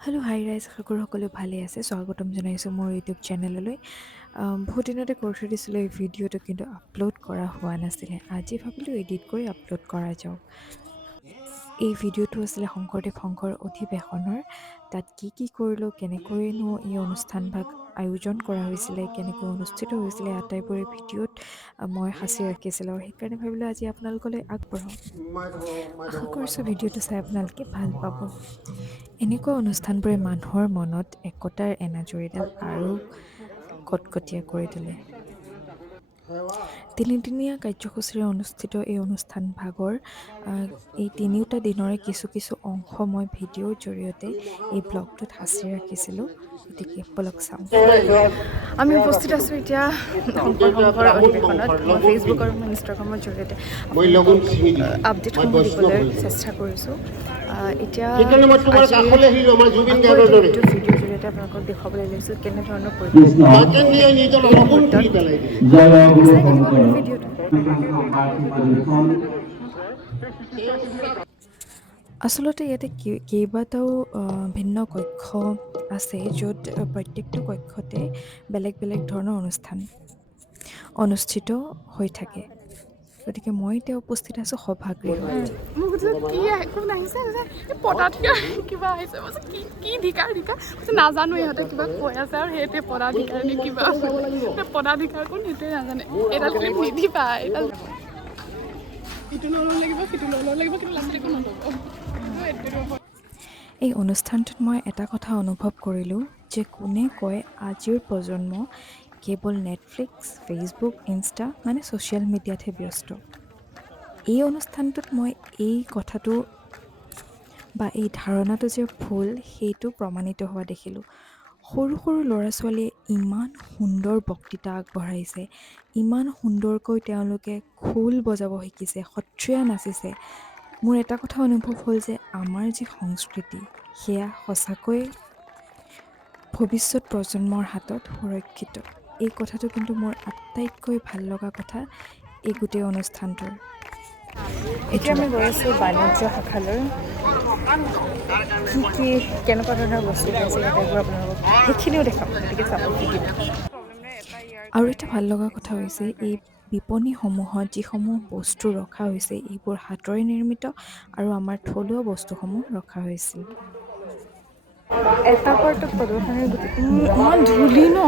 Hello' হাই ৰাইজ আশা কৰোঁ সকলো ভালে আছে স্বাগতম জনাইছোঁ মোৰ ইউটিউব চেনেললৈ বহুত দিনতে কৰি থৈ দিছিলোঁ এই ভিডিঅ'টো কিন্তু আপলোড কৰা হোৱা নাছিলে আজি ভাবিলোঁ এডিট কৰি আপলোড কৰা যাওক এই ভিডিঅ'টো আছিলে শংকৰ অধিৱেশনৰ তাত কি কৰিলোঁ কেনেকৈনো এই অনুষ্ঠানভাগ আয়োজন কৰা হৈছিলে কেনেকৈ অনুষ্ঠিত হৈছিলে আটাইবোৰে ভিডিঅ'ত মই সাঁচি ৰাখিছিলোঁ আৰু সেইকাৰণে ভাবিলোঁ আজি আপোনালোকলৈ আগবঢ়াওঁ আশা কৰিছোঁ ভিডিঅ'টো চাই আপোনালোকে ভাল পাব এনেকুৱা অনুষ্ঠানবোৰে মানুহৰ মনত একতাৰ এনাজৰীডাল আৰু কটকটীয়া কৰি তোলে তিনিদিনীয়া কাৰ্যসূচীৰে অনুষ্ঠিত এই অনুষ্ঠানভাগৰ এই তিনিওটা দিনৰে কিছু অংশ মই ভিডিঅ'ৰ জৰিয়তে এই ব্লগটোত সাঁচি ৰাখিছিলোঁ গতিকে বলক চাওঁ আমি উপস্থিত আছোঁ এতিয়া শংকৰ অধিৱেশনত মই ফেচবুক আৰু মই ইনষ্টাগ্ৰামৰ জৰিয়তে আপডেটসমূহ দিবলৈ চেষ্টা কৰিছোঁ এতিয়া ভিডিঅ'ৰ জৰিয়তে আপোনালোকক দেখুৱাবলৈ লৈছোঁ কেনেধৰণৰ আচলতে ইয়াতে কেইবাটাও ভিন্ন কক্ষ আছে য'ত প্ৰত্যেকটো কক্ষতে বেলেগ বেলেগ ধৰণৰ অনুষ্ঠান অনুষ্ঠিত হৈ থাকে গতিকে মই এতিয়া উপস্থিত আছোঁ সভাগৃহত নাজানো ইহঁতে কিবা কৈ আছে আৰু সেইটোৱে পদাধিকাৰ নে কিবা পদাধিকাৰ কোন সেইটোৱে নাজানে এইডাল ক্লিপ নিদিবা এইডাল ইটো নল'ব লাগিব সিটো নল'ব লাগিব কিন্তু লাষ্টত একো নল'ব এই অনুষ্ঠানটোত মই এটা কথা অনুভৱ কৰিলোঁ যে কোনে কয় আজিৰ প্ৰজন্ম কেৱল নেটফ্লিক্স ফেচবুক ইনষ্টা মানে ছ'চিয়েল মিডিয়াতহে ব্যস্ত এই অনুষ্ঠানটোত মই এই কথাটো বা এই ধাৰণাটো যে ভুল সেইটো প্ৰমাণিত হোৱা দেখিলোঁ সৰু ল'ৰা ছোৱালীয়ে ইমান সুন্দৰ বক্তৃতা আগবঢ়াইছে ইমান সুন্দৰকৈ তেওঁলোকে খোল বজাব শিকিছে সত্ৰীয়া নাচিছে মোৰ এটা কথা অনুভৱ হ'ল যে আমাৰ যি সংস্কৃতি সেয়া সঁচাকৈ ভৱিষ্যত প্ৰজন্মৰ হাতত সুৰক্ষিত এই কথাটো কিন্তু মোৰ আটাইতকৈ ভাল লগা কথা এই গোটেই অনুষ্ঠানটোৰ এতিয়া আমি গৈ আছোঁ বাণিজ্য শাখালৈ কি কেনেকুৱা ধৰণৰ বস্তু পাইছে ইয়াতে আপোনালোকক সেইখিনিও দেখাম গতিকে চাব আৰু এটা ভাল লগা কথা হৈছে এই বিপণীসমূহত যিসমূহ বস্তু ৰখা হৈছে এইবোৰ হাতেৰে নিৰ্মিত আৰু আমাৰ থলুৱা বস্তুসমূহ ৰখা হৈছিল এটা পাৰ্টত প্ৰদৰ্শনীৰ গোটেই ইমান ধূলি ন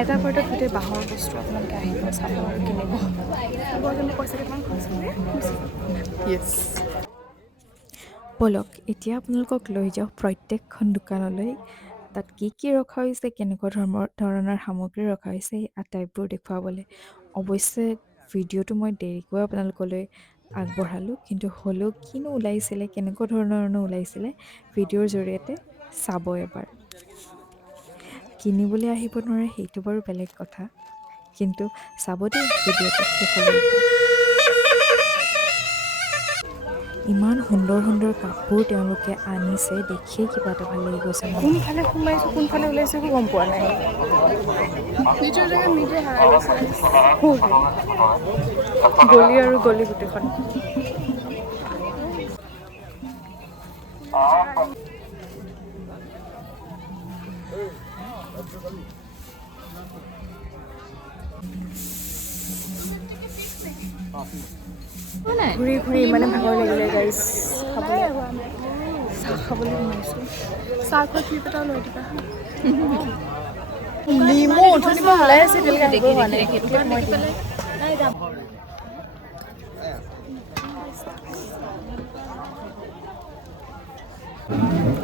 এটা পাৰ্টত গোটেই বাঁহৰ বস্তু আপোনালোকে আহিব চাব আৰু কিনিব বলক এতিয়া আপোনালোকক লৈ যাওঁ প্ৰত্যেকখন দোকানলৈ তাত কি ৰখা হৈছে কেনেকুৱা ধৰণৰ সামগ্ৰী ৰখা হৈছে এই আটাইবোৰ দেখুৱাবলৈ অৱশ্যে ভিডিঅ'টো মই দেৰিকৈ আপোনালোকলৈ আগবঢ়ালোঁ কিন্তু হ'লেও কিনো ওলাইছিলে কেনেকুৱা ধৰণৰনো ওলাইছিলে ভিডিঅ'ৰ জৰিয়তে চাব এবাৰ কিনিবলৈ আহিব নোৱাৰে সেইটো বাৰু বেলেগ কথা কিন্তু চাব দেই ভিডিঅ'টো শেষলৈকে ইমান সুন্দৰ কাপোৰ তেওঁলোকে আনিছে দেখিয়ে কিবা এটা ভাল লাগি গৈছে কোনফালে সোমাইছোঁ কোনফালে ওলাইছোঁ একো গম পোৱা নাই নিজৰ জেগাত নিজে হাৰাই গৈছে গলি গোটেইখন ঘূৰি ইমানে ভাগৰ লাগিলে গাইজ চাহ খাবলৈ সোমাইছোঁ চাহ খোৱা ক্লিপ এটা লৈ দিবা লিমু উঠনিৰ পৰা ওলাই আছে এতিয়ালৈকে আহিব হোৱা নাই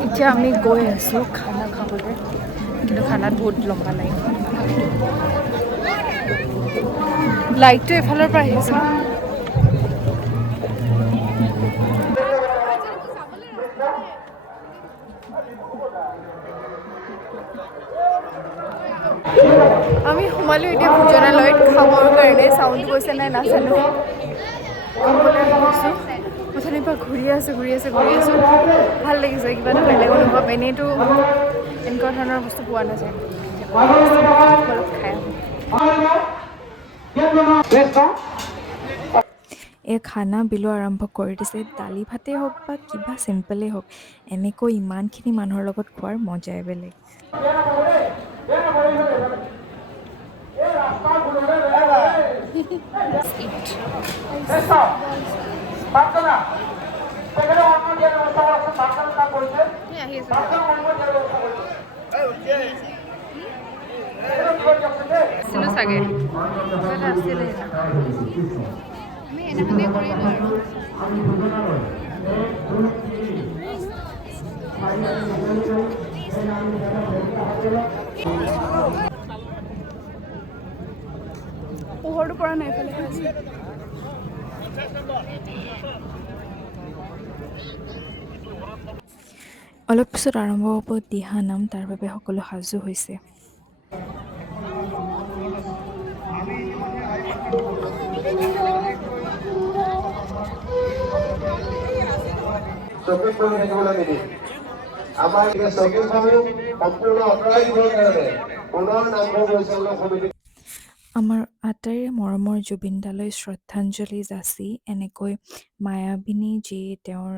এতিয়া আমি গৈ আছোঁ খানা খাবলৈ কিন্তু খানাত বহুত লম্বা লাইন লাইটটো এফালৰ পৰা আহিছে আমি সোমালোঁ এতিয়া ভোজনালয়ত খাবৰ কাৰণে চাউণ্ড গৈছে নাই নাজানো খাবলৈ আহিছোঁ অথনিৰ পৰা ঘূৰি আছোঁ ভাল লাগিছে কিবা এটা বেলেগ অনুভৱ এনেইতো এনেকুৱা ধৰণৰ বস্তু পোৱা নাযায় খাই এই খানা বিলো আৰম্ভ কৰি দিছে। দালি ভাতেই হওক বা কিবা চিম্পলেই হওক, এনেকৈ ইমানখিনি মানুহৰ লগত খোৱাৰ মজাই বেলেগ। আছিলো চাগে আমি এনেখনে কৰিলো আৰু পোহৰটো পৰা নাই এইফালে আছে। অলপ পিছত আৰম্ভ হ'ব দিহানাম, তাৰ বাবে সকলো সাজু হৈছে। চকীত বহি থাকিবলৈ নিদি আমাৰ চকীসমূহ সম্পূৰ্ণ আঁতৰাই দিবৰ কাৰণে পুনৰ নামঘৰ পৰিচালনা সমিতি আমাৰ আটাইৰে মৰমৰ জুবিন দালৈ শ্ৰদ্ধাঞ্জলি যাচি এনেকৈ মায়াবিনী যি তেওঁৰ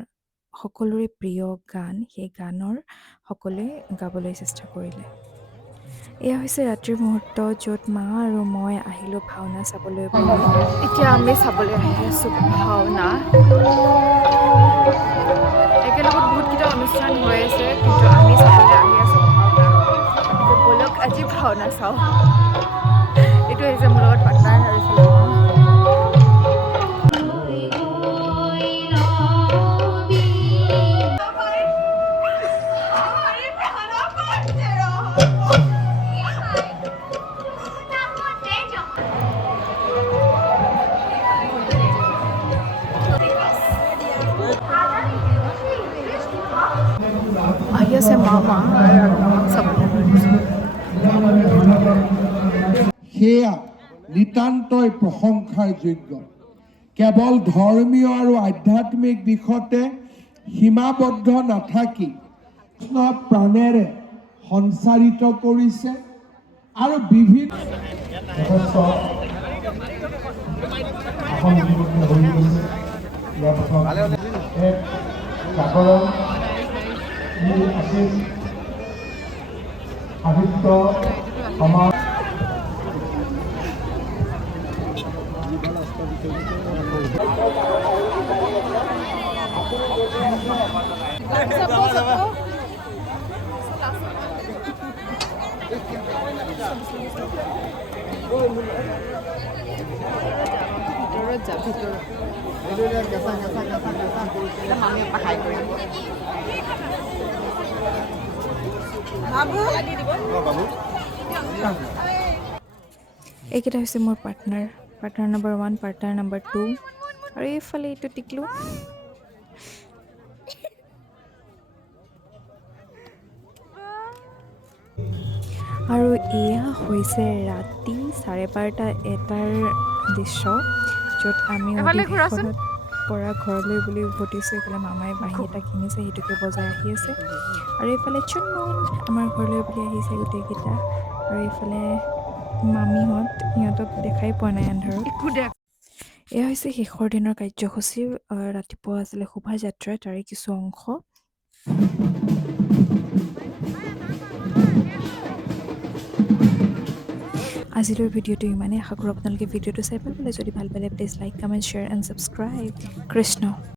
সকলোৰে প্ৰিয় গান, সেই গানৰ সকলোৱে গাবলৈ চেষ্টা কৰিলে। এয়া হৈছে ৰাতিৰ মুহূৰ্ত, য'ত মা আৰু মই আহিলোঁ ভাওনা চাবলৈ বুলি। এতিয়া আমি চাবলৈ আহি আছো ভাওনা। একেলগত বহুতকেইটা অনুষ্ঠান হৈ আছে, কিন্তু আমি চাবলৈ আহি আছো ভাওনা। যে বলক আজি ভাওনা চাওঁ। এইটো হৈছে মোৰ লগত পাৰ্টনাৰ আৰু চিনেমা। আহি আছে মামা আৰু মামাক চাবলৈ লৈ গৈছে। সেয়া নিতান্তই প্ৰশংসাৰ যোগ্য। কেৱল ধৰ্মীয় আৰু আধ্যাত্মিক দিশতে সীমাবদ্ধ নাথাকি কৃষ্ণ প্ৰাণেৰে সঞ্চাৰিত কৰিছে আৰু বিভিন্ন সাহিত্য সমাজ ভিতৰত যা ভিতৰত মামীয়ে পাহাই কৰিম। এইকেইটা হৈছে মোৰ পাৰ্টনাৰ নম্বৰ 1, পাৰ্টনাৰ নম্বৰ 2, আৰু এইফালে এইটো টিকলু। আৰু এয়া হৈছে ৰাতি 12:30-1টাৰ দৃশ্য, য'ত আমি এফালে ঘূৰাচোন। অধিৱেশনত পৰা ঘৰলৈ বুলি উভতিছোঁ। এইফালে মামাই বাঁহী এটা কিনিছে, সেইটোকে বজাই আহি আছে। আৰু এইফালে চুনমুন আমাৰ ঘৰলৈ বুলি আহিছে গোটেইকেইটা। আৰু এইফালে মামীহঁত, সিহঁতক দেখাই পোৱা নাই আন্ধাৰত। এয়া হৈছে শেষৰ দিনৰ কাৰ্যসূচী। ৰাতিপুৱা আছিলে শোভাযাত্ৰা, তাৰে কিছু অংশ। আজিলৈ ভিডিঅ'টো ইমানেই। আশা কৰোঁ আপোনালোকে ভিডিঅ'টো চাই ভাল পালে। যদি ভাল পালে please like, comment, share and subscribe. Krishna.